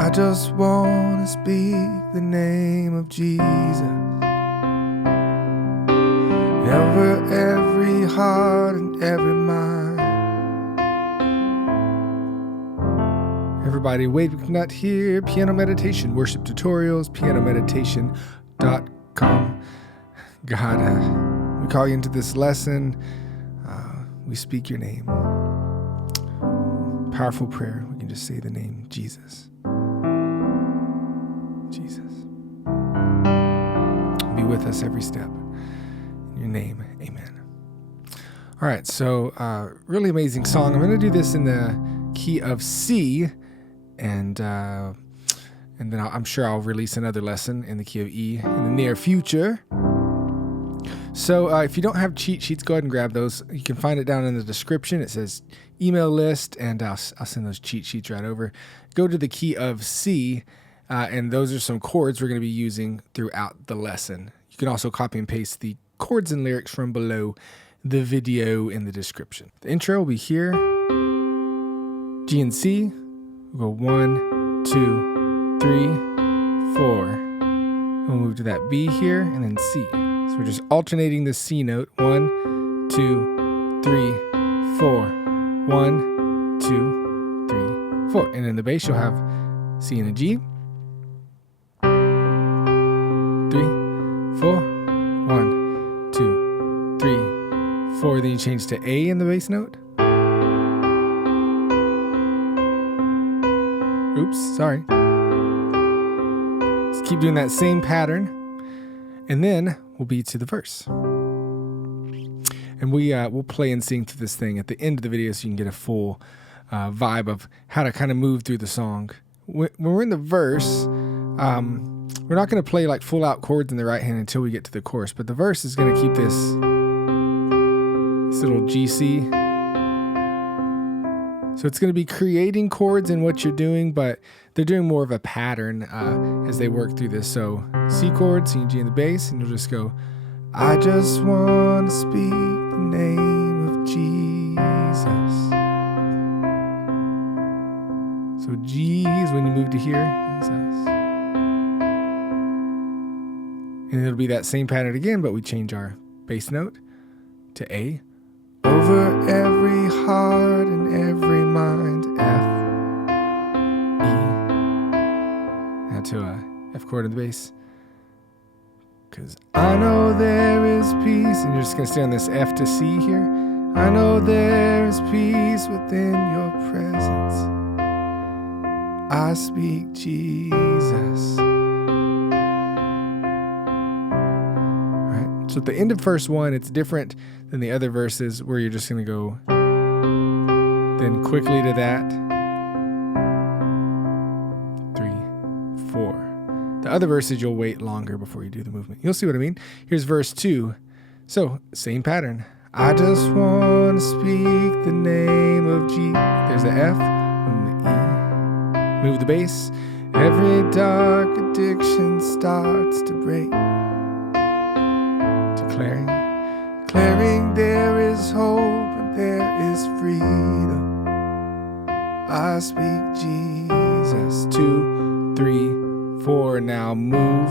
I just want to speak the name of Jesus over every heart and every mind. Everybody, Wade McNutt here, Piano Meditation, Worship Tutorials, pianomeditation.com. God, we call you into this lesson. We speak your name. Powerful prayer. We can just say the name Jesus. Jesus. Be with us every step. In your name, amen. All right, so really amazing song. I'm going to do this in the key of C, and then I'm sure I'll release another lesson in the key of E in the near future. So if you don't have cheat sheets, go ahead and grab those. You can find it down in the description. It says email list, and I'll send those cheat sheets right over. Go to the key of C, and those are some chords we're going to be using throughout the lesson. You can also copy and paste the chords and lyrics from below the video in the description. The intro will be here. G and C. We'll go 1, 2, 3, 4. And we'll move to that B here, and then C. So we're just alternating the C note. 1, 2, 3, 4. 1, 2, 3, 4. And in the bass, you'll have C and a G. 3, 4. 1, 2, 3, 4. Then you change to A in the bass note. Oops, sorry. Just keep doing that same pattern. And then we'll be to the verse. And we'll play and sing through this thing at the end of the video so you can get a full vibe of how to kind of move through the song. When we're in the verse, we're not going to play like full out chords in the right hand until we get to the chorus. But the verse is going to keep this little GC. So it's going to be creating chords in what you're doing, but they're doing more of a pattern as they work through this. So C chord, C and G in the bass, and you'll just go, I just want to speak the name of Jesus. So G is when you move to here. And it'll be that same pattern again, but we change our bass note to A. Over every heart and every mind, F, E. Now to a F chord in the bass. Because I know there is peace, and you're just going to stay on this F to C here. I know there is peace within your presence. I speak Jesus. So at the end of verse 1, it's different than the other verses where you're just going to go then quickly to that. 3, 4. The other verses you'll wait longer before you do the movement. You'll see what I mean. Here's verse 2. So same pattern. I just want to speak the name of G. There's the F and the E. Move the bass. Every dark addiction starts to break. Declaring there is hope and there is freedom. I speak Jesus. 2, 3, 4. Now move.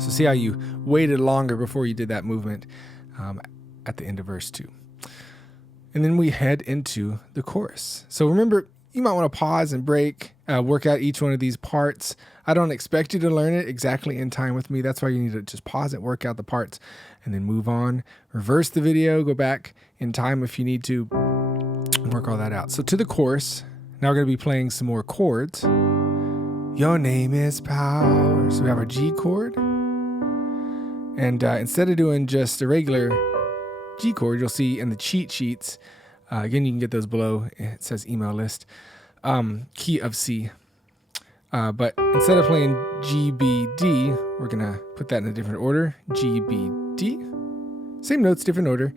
So see how you waited longer before you did that movement at the end of verse 2. And then we head into the chorus. So remember, you might want to pause and break, work out each one of these parts. I don't expect you to learn it exactly in time with me. That's why you need to just pause it, work out the parts, and then move on. Reverse the video, go back in time if you need to, and work all that out. So to the chorus, now we're going to be playing some more chords. Your name is power. So we have our G chord. And instead of doing just a regular G chord, you'll see in the cheat sheets, again, you can get those below. It says email list. Key of C. But instead of playing G, B, D, we're going to put that in a different order. G, B, D. Same notes, different order.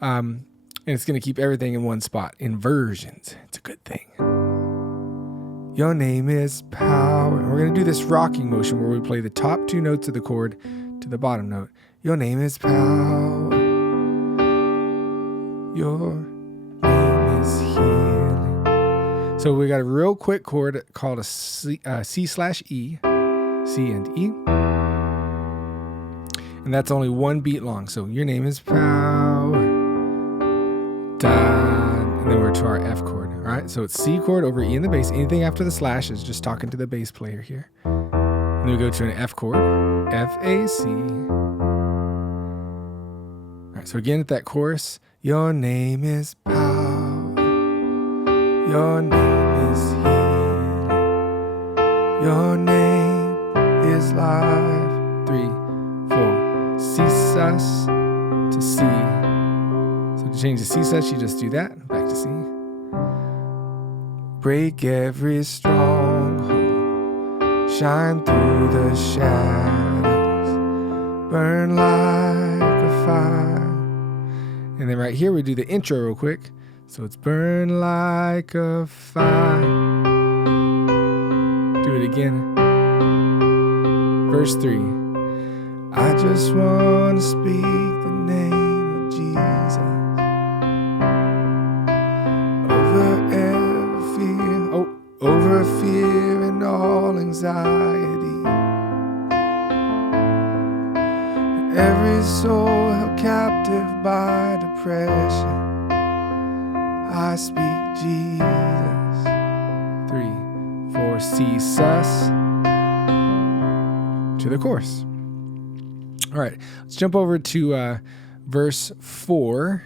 And it's going to keep everything in one spot. Inversions. It's a good thing. Your name is power. And we're going to do this rocking motion where we play the top 2 notes of the chord to the bottom note. Your name is power. Your name is healing. So we got a real quick chord called a C/E, C and E. And that's only one beat long. So your name is power, and then we're to our F chord. All right, so it's C chord over E in the bass. Anything after the slash is just talking to the bass player here. And then we go to an F chord, F, A, C. All right, so again at that chorus, your name is power, your name is healing, your name is life. 3, 4, Csus to C. So to change the Csus, you just do that, back to C. Break every stronghold, shine through the shadows, burn like a fire. And then right here we do the intro real quick. So it's burn like a fire. Do it again. Verse 3. I just want to speak the name of Jesus over fear and all anxiety. Every soul held captive by depression, I speak Jesus. 3, 4, Csus to the chorus. All right, let's jump over to verse 4.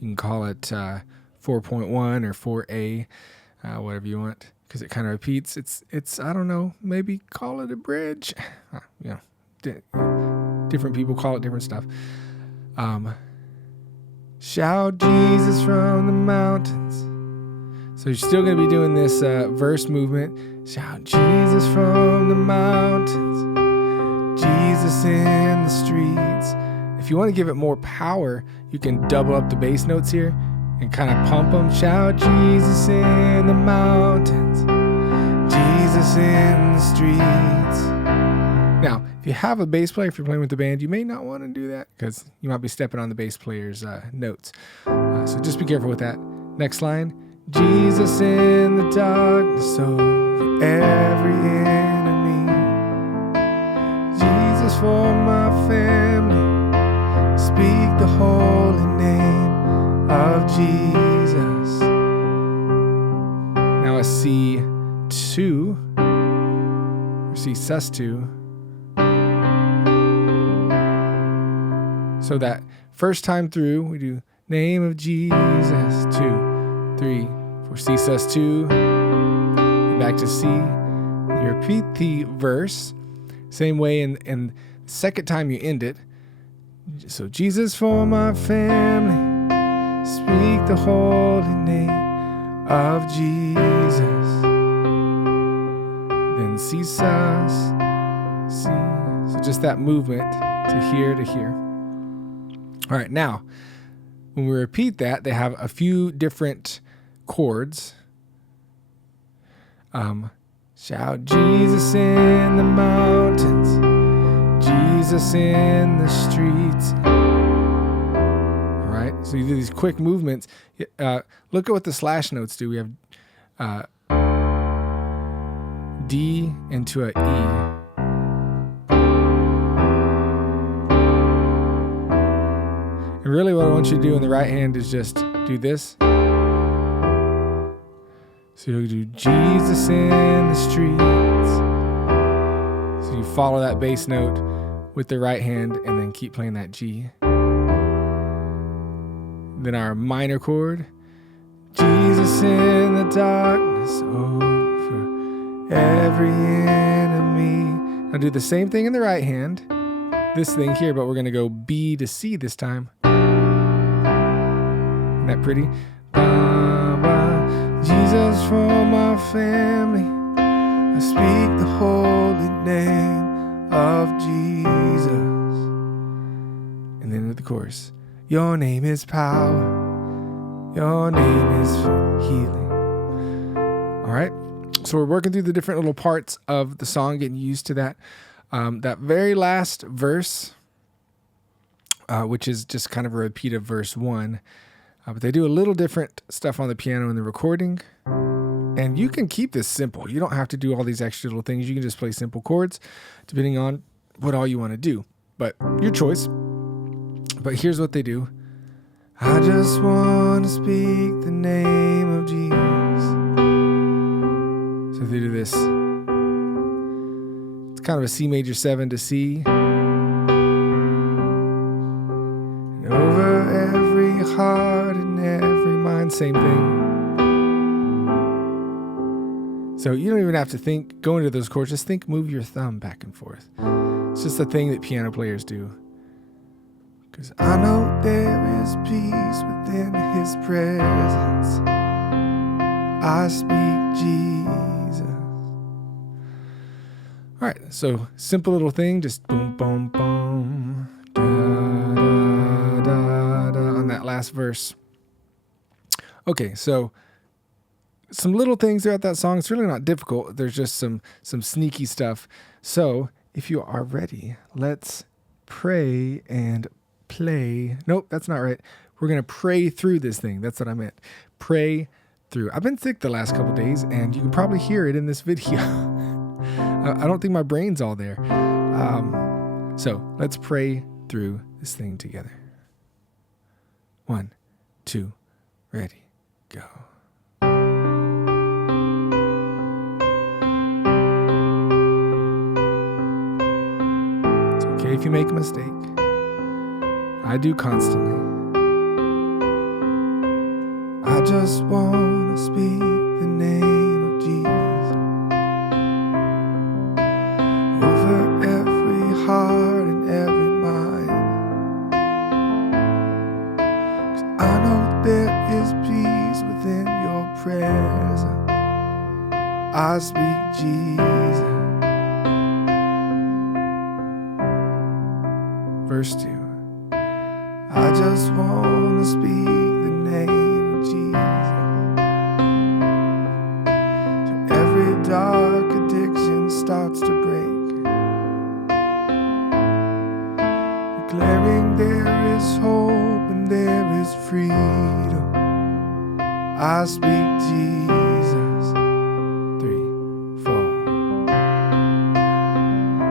You can call it 4.1 or 4A, whatever you want, because it kind of repeats. It's I don't know, maybe call it a bridge. Different people call it different stuff. Shout Jesus from the mountains. So you're still going to be doing this verse movement. Shout Jesus from the mountains, Jesus in the streets. If you want to give it more power, you can double up the bass notes here and kind of pump them. Shout Jesus in the mountains, Jesus in the streets. Now, if you have a bass player, if you're playing with the band, you may not want to do that because you might be stepping on the bass player's notes. So just be careful with that. Next line. Jesus in the darkness over every enemy. Jesus for my family. Speak the holy name of Jesus. Now a C2 or Csus 2. So that first time through, we do name of Jesus, 2, 3, 4, Csus 2, back to C. You repeat the verse, same way, and the second time you end it. So Jesus for my family, speak the holy name of Jesus. Then Csus, C. So just that movement to here to here. All right, now, when we repeat that, they have a few different chords. Shout Jesus in the mountains, Jesus in the streets. All right, so you do these quick movements. Look at what the slash notes do. We have D into a E. And really what I want you to do in the right hand is just do this. So you'll do Jesus in the streets. So you follow that bass note with the right hand and then keep playing that G. Then our minor chord. Jesus in the darkness over every enemy. Now do the same thing in the right hand. This thing here, but we're going to go B to C this time. Isn't that pretty? Jesus for my family, I speak the holy name of Jesus. And then with the chorus, your name is power, your name is healing. All right, so we're working through the different little parts of the song, getting used to that. That very last verse, which is just kind of a repeat of verse 1, but they do a little different stuff on the piano in the recording, And you can keep this simple. You don't have to do all these extra little things. You can just play simple chords depending on what all you want to do. But your choice. But here's what they do. I just want to speak the name of Jesus. So they do this. It's kind of a C major 7 to C. And over every heart and every mind, same thing. So you don't even have to think, go into those chords. Just think, move your thumb back and forth. It's just a thing that piano players do. Because I know there is peace within his presence. I speak Jesus. All right, so simple little thing, just boom, boom, boom, da, da, da, da, on that last verse. Okay, so some little things throughout that song. It's really not difficult. There's just some sneaky stuff. So if you are ready, let's pray and play. Nope, that's not right. We're going to pray through this thing. That's what I meant. Pray through. I've been sick the last couple days, and you can probably hear it in this video. I don't think my brain's all there. So let's pray through this thing together. 1, 2, ready, go. If you make a mistake, I do constantly. I just want to speak the name of Jesus over every heart and every mind. 'Cause I know there is peace within your presence. I speak Jesus. Verse 2. I just want to speak the name of Jesus till every dark addiction starts to break, declaring there is hope and there is freedom. I speak Jesus. 3, 4.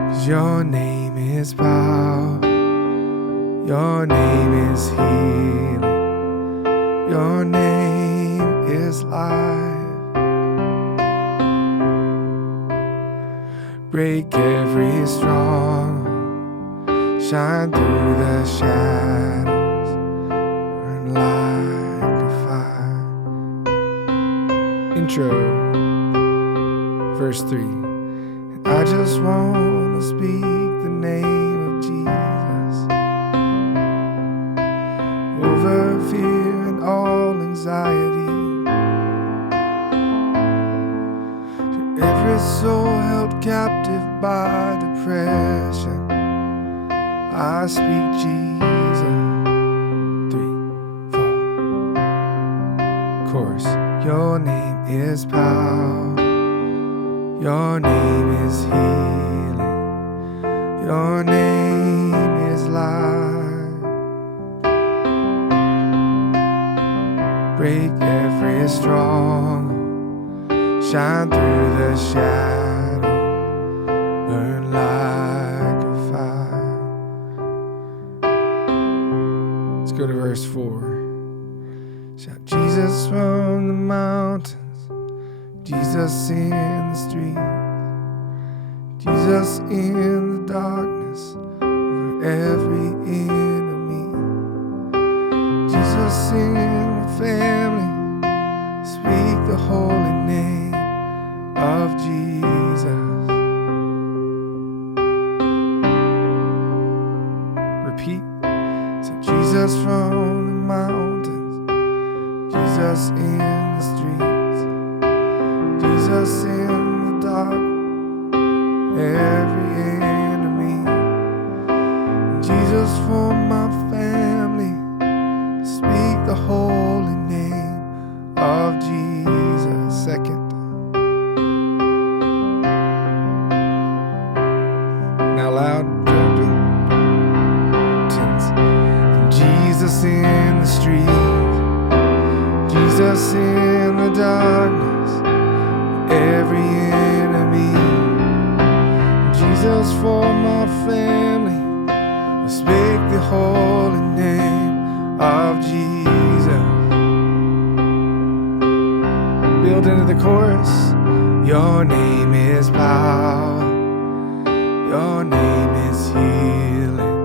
'Cause your name is power. Your name is healing. Your name is life. Break every stronghold. Shine through the shadows. Burn like a fire. Intro. Verse 3. I just want to speak the name of Jesus over fear and all anxiety, to every soul held captive by depression. I speak Jesus. 3, 4. Chorus. Your name is power. Your name is healing. Your name is life. Break every stronghold. Shine through the shadow. Burn like a fire. Let's go to verse 4. Shout Jesus from the mountains. Jesus in the streets. Jesus in the darkness over every enemy. Jesus in the family. Speak the holy name of Jesus. Repeat. So Jesus from the mountains. Jesus in the streets. Jesus in the dark, every enemy. Jesus for my family. Speak the holy name of Jesus. Second. Now loud. Jesus in the street. Jesus in the darkness. just for my family, I speak the holy name of Jesus. Build into the chorus. Your name is power. Your name is healing.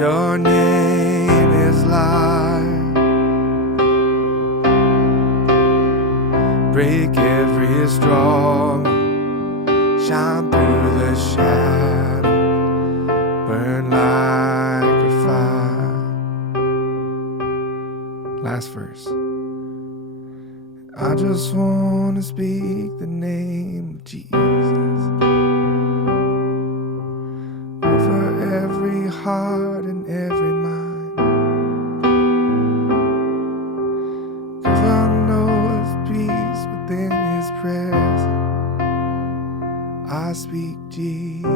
Your name is life. Break every stronghold. Shine through the shadow. Burn like a fire. Last verse. I just want to speak the name of Jesus over every heart and every mind. 'Cause I know there's peace within His presence. I speak Jesus.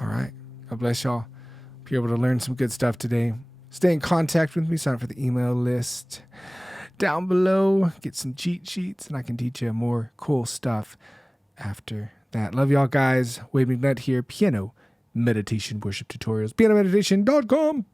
All right. God bless y'all. Hope you're able to learn some good stuff today. Stay in contact with me. Sign up for the email list down below. Get some cheat sheets, and I can teach you more cool stuff after that. Love y'all, guys. Wade McNutt here. Piano Meditation Worship Tutorials. PianoMeditation.com.